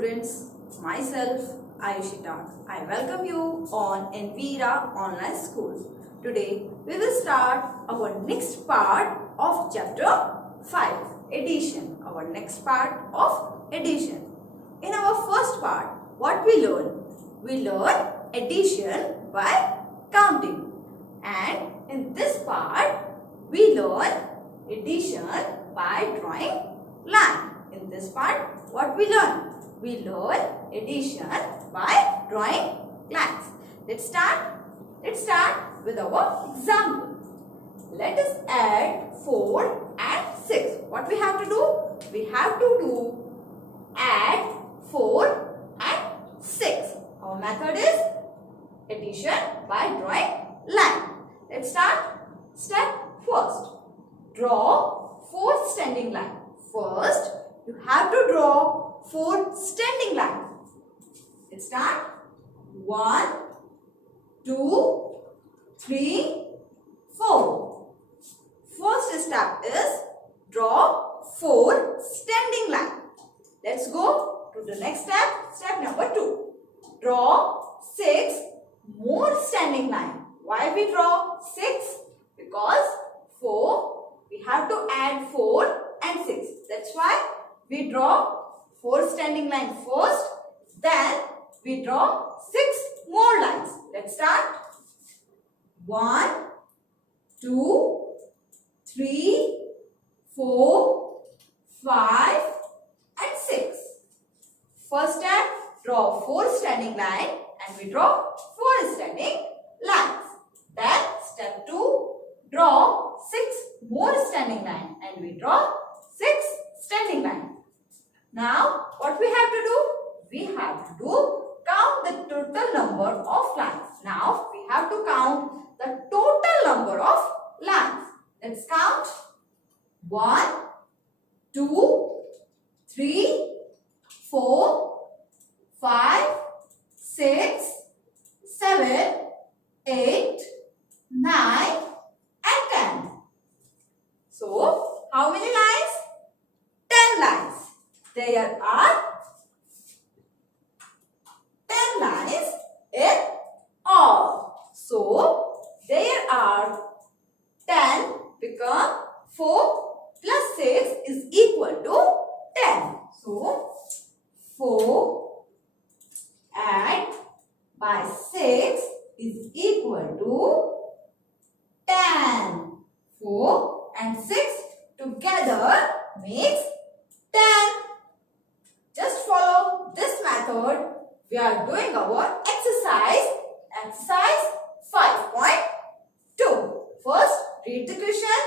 students, myself Ayushi Tak. I welcome you on Anvira Online School. Today we will start our next part of chapter 5, addition. Our next part of addition. In our first part, what we learn? We learn addition by counting. And in this part, we learn addition by drawing line. In this part, what we learn? We learn addition by drawing lines. Let's start. Let's start with our example. Let us add 4 and 6. What we have to do? We have to add 4 and 6. Our method is addition by drawing line. Let's start. Step first. Draw 4 standing lines. First, you have to draw 4 standing lines. Let's start. 1, 2, 3, 4. First step is draw 4 standing lines. Let's go to the next step. Step number 2. Draw 6 more standing lines. Why we draw 6? Because 4, we have to add 4 and 6. That's why we draw 4 standing lines first. Then we draw 6 more lines. Let's start. 1, 2, 3, 4, 5 and 6. First step, draw 4 standing lines and we draw 4 standing lines. Then step 2, draw 6 more standing lines and we draw 6 standing lines. Now what we have to do? We have to count the total number of lines. Now we have to count the total number of lines. Let's count. 1, 2, 3, 4, 5, 6, 7, 8, 9 and 10. So, how many lines? 10 lines. There are 10 lines in all. So, there are 10 become 4 plus 6 is equal to 10. So, 4 add by 6 is equal to 10. 4 and 6 together makes 10. Just follow this method. We are doing our exercise 5.2. First, read the question.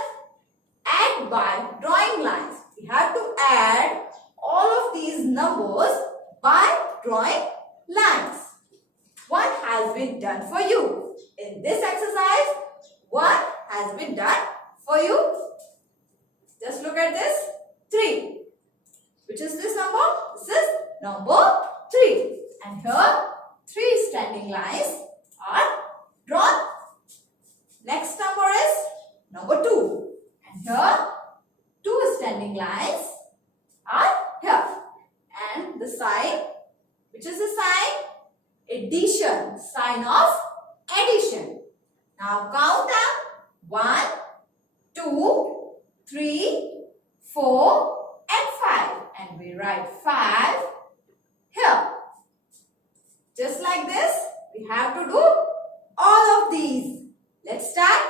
Add by drawing lines. We have to add all of these numbers by drawing lines. One has been done for you. In this exercise, one has been done for you. Just look at this. 3. Which is this number? This is number 3. And here 3 standing lines are drawn. Next number is number 2. And here 2 standing lines are here. And the sign, which is the sign? Addition. Sign of addition. Now count them. 1, 2, 3, 4 and 5. And we write 5 here. Just like this, we have to do all of these. Let's start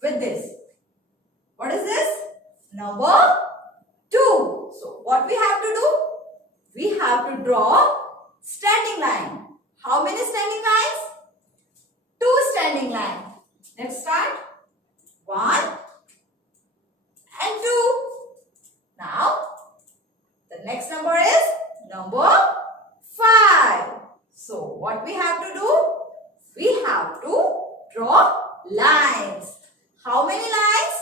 with this. What is this? Number 2. So what we have to do? We have to draw standing line. How many standing lines? 2 standing lines. Let's start. 1 and 2. Now, the next number is number 5. So, what we have to do? We have to draw lines. How many lines?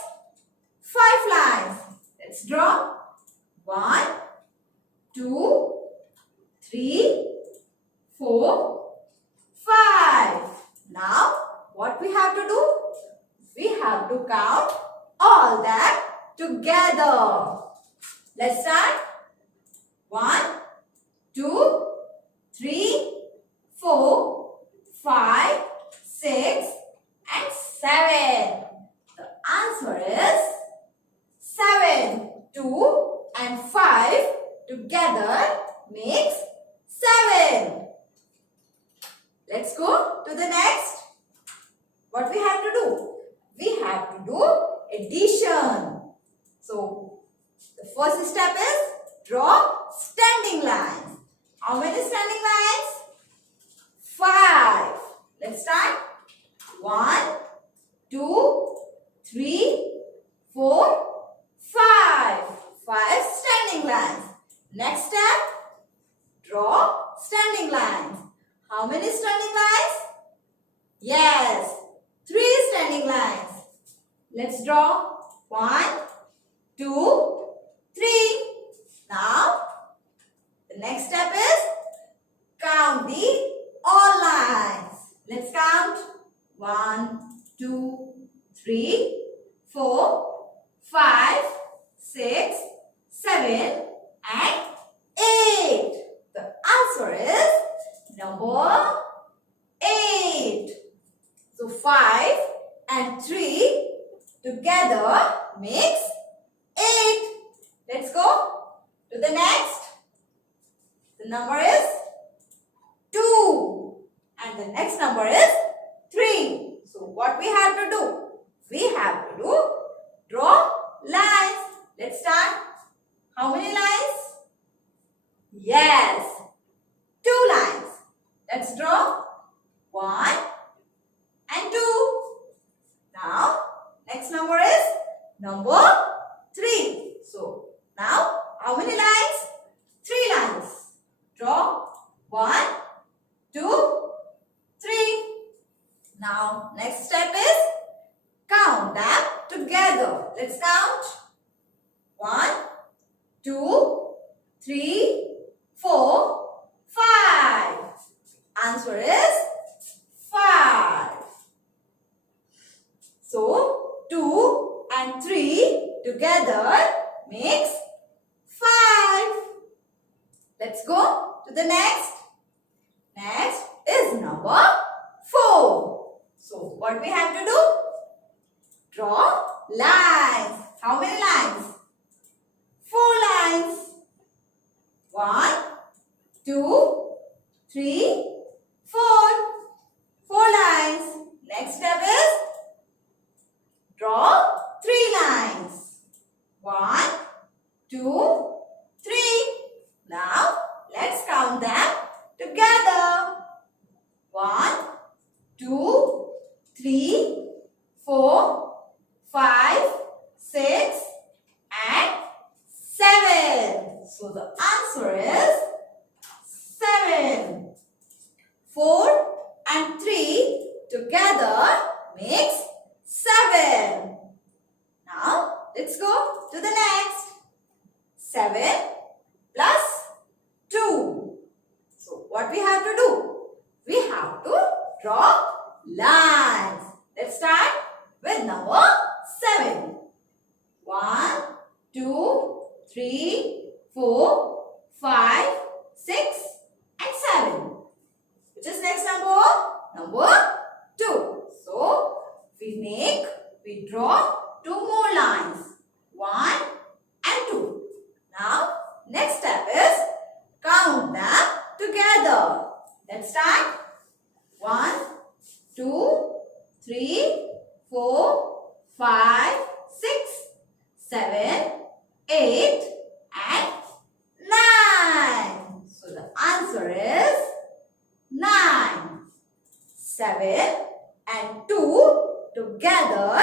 5 lines. Let's draw. 1, 2, 3, 4, 5. Now, what we have to do? We have to count all that together. Let's start. 1, 2, 3, 4, 5, 6 and 7. The answer is 7. 2 and 5 together makes 7. Let's go to the next. What we have to do? We have to do addition. So, the first step is draw standing lines. How many standing lines? 5. Let's start. 1, 2, 3, 4, 5. 5 standing lines. Next step, draw standing lines. How many standing lines? Yes, 3 standing lines. Let's draw 1, 2, 3. Now, the next step is count the all lines. Let's count 1, 2, 3, 4, 5, 6, 7 and 8. The answer is number 8. So 5 and 3 together makes 8. Let's go to the next. The number is 2 and the next number is 3. So what we have to do? We have to do draw lines. Let's start. How many lines? Yes, 2 lines. Let's draw 1 and 2. Now, next number is number 3. So, now, how many lines? 3 lines. Draw 1, 2, 3. Now, next step is count them together. Let's count. 1, 2, 3, 4, 5. Answer is 5. So, 2 and 3 together makes 5. Let's go to the next. Next is number 4. So, what we have to do? Draw lines. How many lines? 4 lines. 1, 2, 3, 4. 4 lines. Next step is draw 3 lines. 1, 2, 3. Now, let's count them together. 1, 2, 3, 4, 5, 6 and 7. So, the answer is 7. 4 and 3 together makes 7. Now, let's go to the next. 7 plus 2. So, what we have to do? We have to draw lines. Let's start with number 7. 1, 2, 3, 4, 5, 6 and 7. Which is next number? Number 2. So, we draw 2 more lines. 1 and 2. Now, next step is count them together. Let's start. 1, 2, 3, 4, 5, 6, 7, 8 and 9. So, the answer is 9. 7 and 2 together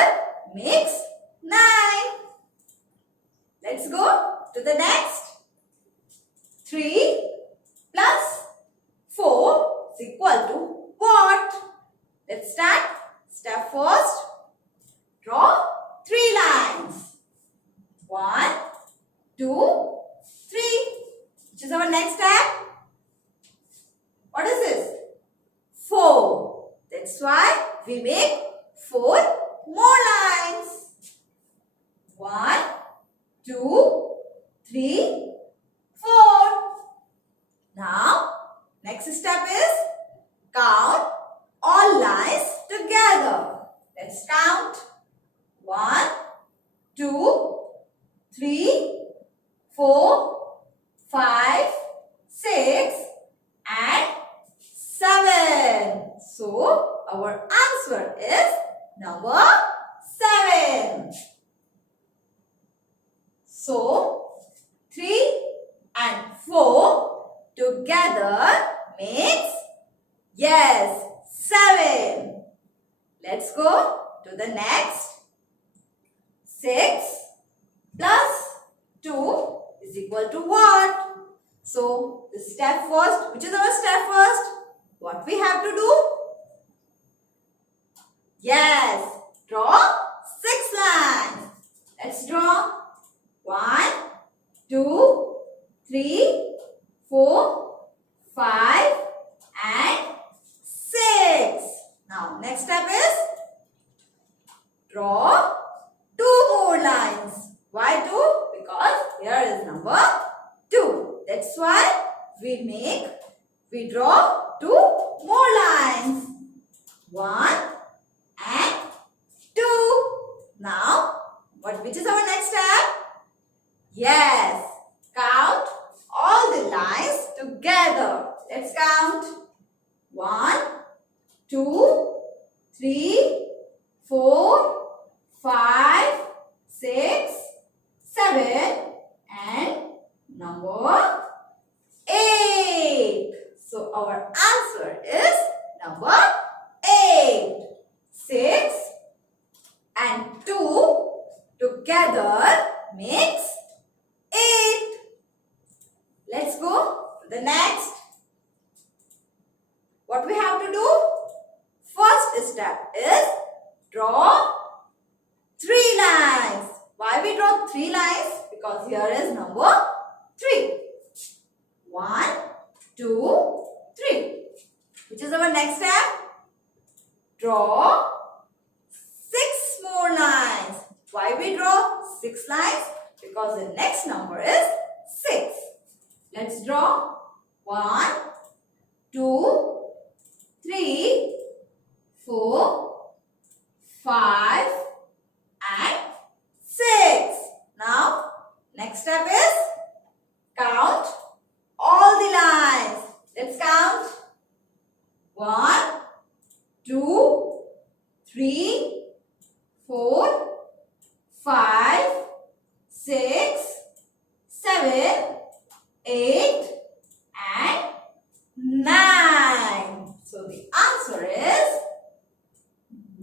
makes 9. Let's go to the next. 3 plus 4 is equal to what? Let's start. Step first. Draw 3 lines. 1, 2, 3. Which is our next step? What is this? 4. That's why we make 4 more lines. 1, 2, 3, 4. 2, 3, 4, 5, 6 and 7. So, our answer is number 7. So, 3 and 4 together makes, yes, 7. Let's go to the next. 6 plus 2 is equal to what? So, the step first, which is our step first? What we have to do? Yes, draw 6 lines. Let's draw 1, 2, 3, 4, 5 and 6. Now, next step is draw 2 more lines. Why 2? Because here is number 2. That's why we draw 2 more lines. 1 and 2. Now, which is our next step? Yes, count all the lines together. Let's count. 1, 2, 3, 4, 5, 6, 7 and number 8. So our answer is number 8. 6 and 2 together makes 8. Let's go to the next. What we have to do? First step is draw 3 lines. Why we draw 3 lines? Because here is number 3. 1, 2, 3. Which is our next step? Draw 6 more lines. Why we draw 6 lines? Because the next number is 6. Let's draw 1, 2, 3, 4, 5 and 6. Now, next step is count all the lines. Let's count. 1, 2, 3, 4, 5, 6, 7, 8 and 9. So the answer is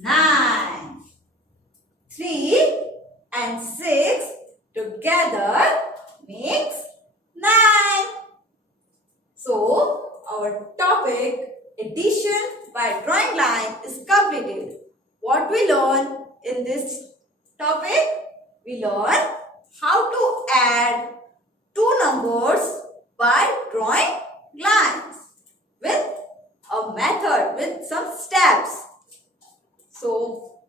9. 3 and 6 together makes 9. So our topic addition by drawing line is completed. What we learn in this topic? We learn how to add 2 numbers by drawing lines with a method, with some steps. So,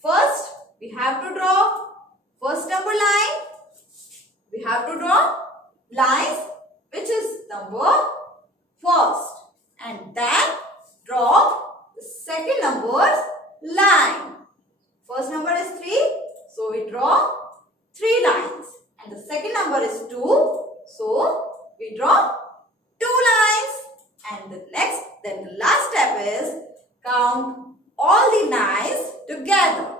first we have to draw first number line. We have to draw lines which is number first, and then draw the second number's line. First number is 3, so we draw 3 lines, and the second number is 2, so we draw 2 lines, and then the last step is count all the lines together.